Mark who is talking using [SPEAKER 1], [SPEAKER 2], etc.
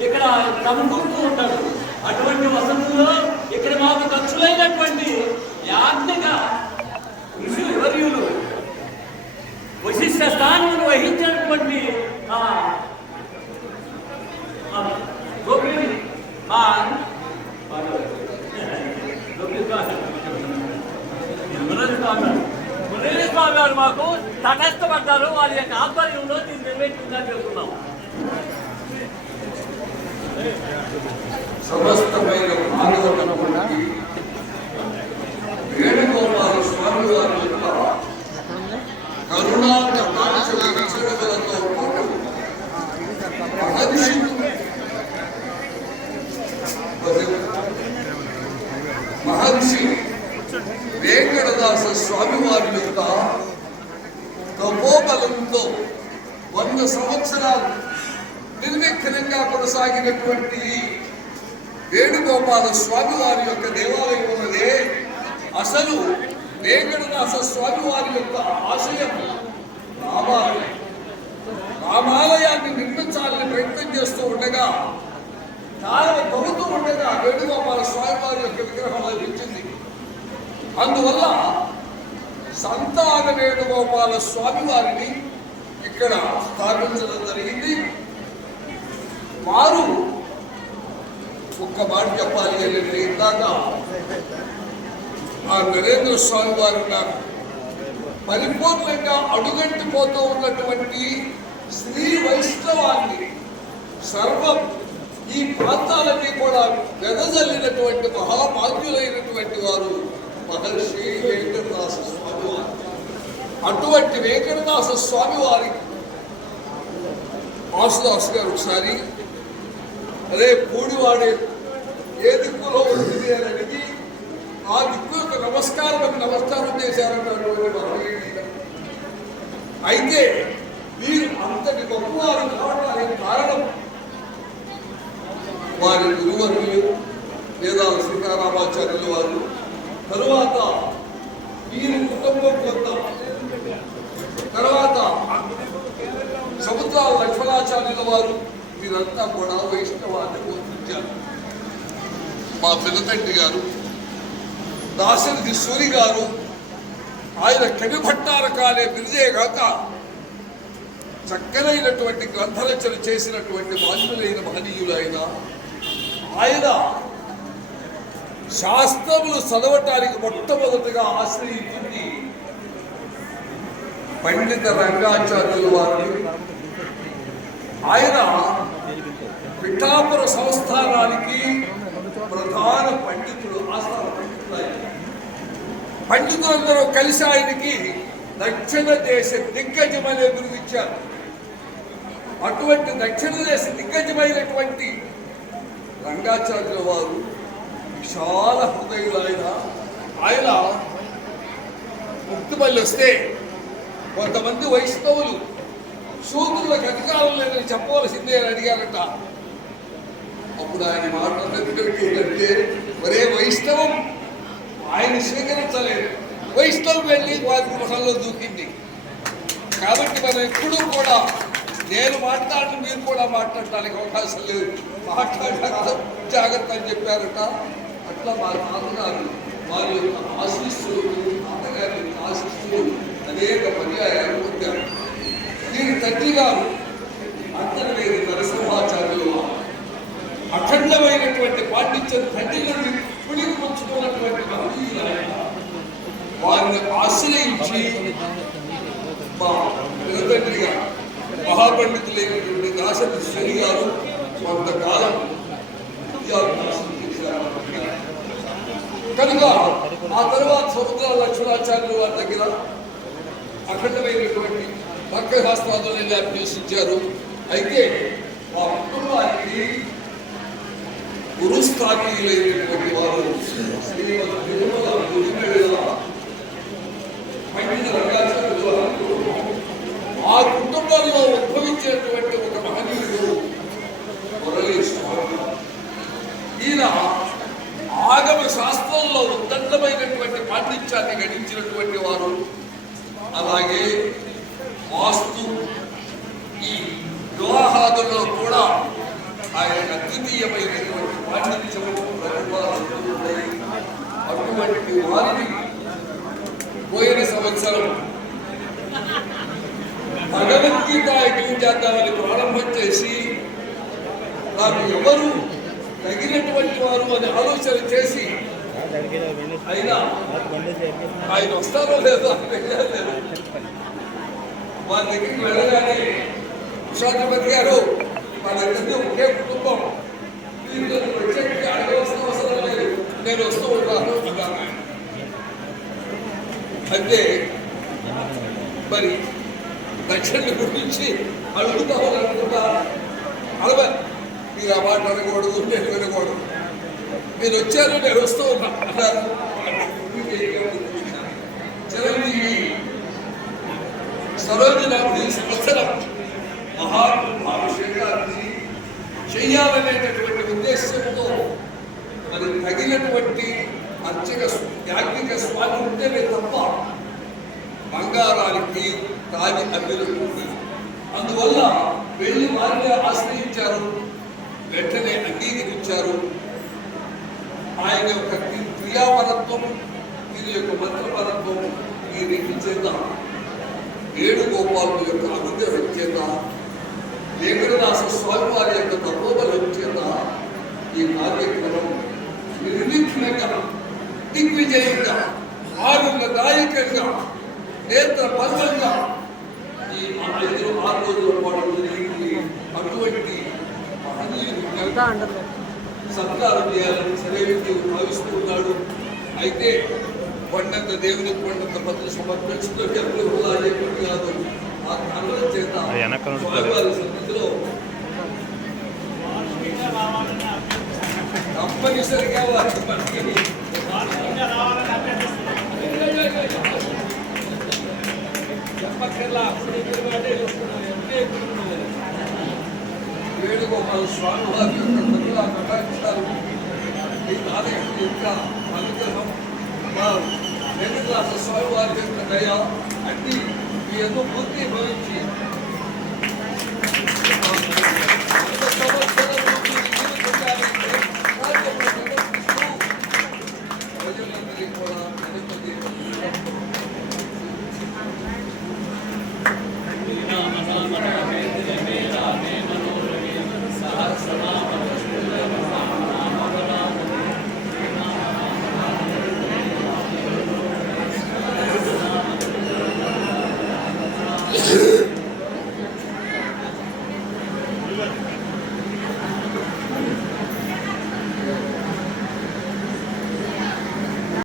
[SPEAKER 1] ఇక్కడ కనుక్కుంటూ ఉంటాడు అటువంటి వసతుల్లో ఇక్కడ మాకు ఖర్చులైనటువంటి యాజ్ఞిక ఋషులు వర్యులు వశిష్ట వహించినటువంటి ఆ, గోపి ఆ, గోపి స్వామి. వారు. మాకు తటస్థపడ్డారు వారి యొక్క ఆధ్వర్యంలో దీన్ని నిర్వహించిందని చెప్తున్నాం
[SPEAKER 2] సమస్తమైన భాగవతమైనటువంటి వేణుగోపాల స్వామి వారి యొక్క కరుణా కటాక్ష వీక్షణలతో పాటు మహర్షి మహర్షి వెంకటదాస స్వామి వారి యొక్క తపోబలంతో వంద సంవత్సరాలు నిర్విఘ్నంగా కొనసాగినటువంటి వేణుగోపాల స్వామి వారి యొక్క దేవాలయం ఉన్నదే. అసలు వేంకటదాస స్వామి వారి యొక్క ఆశయం రామాలయం. రామాలయాన్ని నిర్మించాలని ప్రయత్నం చేస్తూ ఉండగా కాలం తవ్వుతూ ఉండగా వేణుగోపాల స్వామి వారి యొక్క విగ్రహం లభించింది. అందువల్ల సంతాన వేణుగోపాల స్వామి వారిని ఇక్కడ స్థాపించడం జరిగింది. వారు ఒక్క మాట చెప్పాలి అంటే ఇందాక ఆ నరేంద్ర స్వామి వారు నాకు పరిపూర్ణంగా అడుగంటిపోతూ ఉన్నటువంటి శ్రీ వైష్ణవాన్ని సర్వం ఈ ప్రాంతాలన్నీ కూడా వెదజల్లినటువంటి మహాభాగ్యులైనటువంటి వారు మహర్షి వెంకటదాస స్వామి వారు అటువంటి వెంకటదాస స్వామి వారి. వాసుదాస్ గారు ఒకసారి అదే పూడివాడే ఏ దిక్కులో ఉంటుంది అని అడిగి ఆ దిక్కు యొక్క నమస్కారం నమస్కారం చేశారన్నారు అయితే మీరు అంతటి గొప్పవారు కావడానికి కారణం వారి గురువర్యులు లేదా సీతారామాచార్యుల వారు. తరువాత వీరి కుటుంబం కొంత తర్వాత సముద్ర లక్ష్మణాచార్యుల వారు ఇదంతా కూడా వైష్ణవాన్ని గుర్తించారు మా పిల్లతండ్రి గారు దాసరి సూరి గారు ఆయన కవి భట్టారకాలే బిరుదే కాక చక్కనైనటువంటి గ్రంథరచన చేసినటువంటి మాన్యులైన మహనీయులైన ఆయన ఆయన శాస్త్రములు చదవటానికి మొట్టమొదటిగా ఆశ్రయించింది పండిత రంగాచార్యుల వారిని. ఆయన పిఠాపుర సంస్థానానికి ప్రధాన పండితులు ఆస్థాన పండితులు ఆయన. పండితులందరూ కలిసి ఆయనకి దక్షిణ దేశ దిగ్గజమైన బిరుదు ఇచ్చారు. అటువంటి దక్షిణ దేశ దిగ్గజమైనటువంటి రంగాచార్యుల వారు విశాల హృదయులు ఆయన. ఆయన ముక్తిపల్లి వస్తే కొంతమంది వైష్ణవులు శూద్రులకు అధికారం లేదని చెప్పవలసిందే అని అడిగారట. అప్పుడు ఆయన మాట్లాడుతుంటే ఒరే వైష్ణవం ఆయన స్వీకరించలేదు. వైష్ణవం వెళ్ళి వారి ముఖంలో దూకింది. కాబట్టి మనం ఎప్పుడూ కూడా నేను మాట్లాడటం మీరు కూడా మాట్లాడటానికి అవకాశం లేదు. మాట్లాడాక జాగ్రత్త అని చెప్పారట. అట్లా మా నాన్నగారు వారి యొక్క ఆశీస్సులు నాన్నగారి యొక్క ఆశీస్సులు అనేక పర్యాయాలు పొందారు. దీని తండ్రి గారు అఖండమైనటువంటి పాండిత్యం తండ్రి నుండి పుచ్చుకున్నటువంటి వారిని ఆశ్రయించి మా తండ్రి గారు మహాపండితులైనటువంటి దాసరి శ్రీ గారు కొంతకాలం కనుక ఆ తర్వాత సముద్ర లక్ష్మణాచార్యులు వారి దగ్గర అఖండమైనటువంటి భక్త శాస్త్రాలను అభ్యసించారు. అయితే మా కుటుంబానికి గురుస్థానీయులైనటువంటి వారు తిరుమల గురుమేళ పండిత వారు ఆ కుటుంబంలో ఉద్భవించినటువంటి ఒక మహనీయుడు మురళీ స్వామి ఈయన ఆగమ శాస్త్రంలో ఉద్దండమైనటువంటి పాండిత్యాన్ని గణించినటువంటి వారు అలాగే వాస్తు ఈ వివాహాదుల్లో కూడా ఆయన అద్వితీయమైనటువంటి పాండిత్యము ప్రతిభ అటువంటి వారిని పోయిన సంవత్సరం భగవద్గీత యజ్ఞం చేద్దామని ప్రారంభం చేసి నాకు ఎవరు తగినటువంటి వారు అని ఆలోచన చేసి అయినా ఆయన వస్తారో లేదో అని వారి దగ్గరికి వెళ్ళగానే విశాఖపతి గారు మన ఒకే కుటుంబం. మీరు నన్ను అడగవలసిన అవసరం లేదు నేను వస్తూ ఉంటాను అన్నాను ఆయన. అంటే మరి దక్షిణ గురించి అడుగుతామని అనుకుంటా? అడవ మీరు ఆ మాట అనకూడదు నేను వినకూడదు. మీరు వచ్చారు నేను వస్తూ ఉన్నా అన్నారు. చిరంజీవి సరోజనాథుడి సంవత్సరం మహాభిషేకాన్ని చెయ్యాలనేటటువంటి ఉద్దేశంతో మరి తగినటువంటి అర్చక యాజ్ఞిక స్వామి ఉంటేనే తప్ప బంగారానికి రాజి అభ్యులుంది అందువల్ల వెళ్ళి వారిని ఆశ్రయించారు వెంటనే అంగీకరించారు. ఆయన యొక్క క్రియాపరత్వం దీని యొక్క మంత్రపరత్వం ఈ రెండు చేత వేణుగోపాలు యొక్క అనుగ్రహం చేత వెంకటదాస స్వామి వారి యొక్క తపోబలం చేత ఈ కార్యక్రమం నిర్విఘ్నంగా దిగ్విజయంగా ఆరుల నాయకంగా నేత్ర పర్వంగా ఈ ఐదు ఆరు రోజుల పాటు జరిగింది అటువంటి సత్కారం చేయాలని సరైనది భావిస్తూ ఉన్నాడు. అయితే కొండంత దేవుని కొండంత పత్ర సమర్పించుతూ ఎవరు చెప్పి కాదు ఆ కారణం చేత సన్నిధిలో తప్పనిసరిగా వారికి మనకి చెప్పక్కర్లా అప్పుడు వేణుగోపాల స్వామి వారి యొక్క కరుణా కటాక్షాలు ఈ ఆలయం యొక్క అనుగ్రహం మా స్వామి వారి యొక్క దయ అన్ని మీ ఎంతో పూర్తి భవించి 何?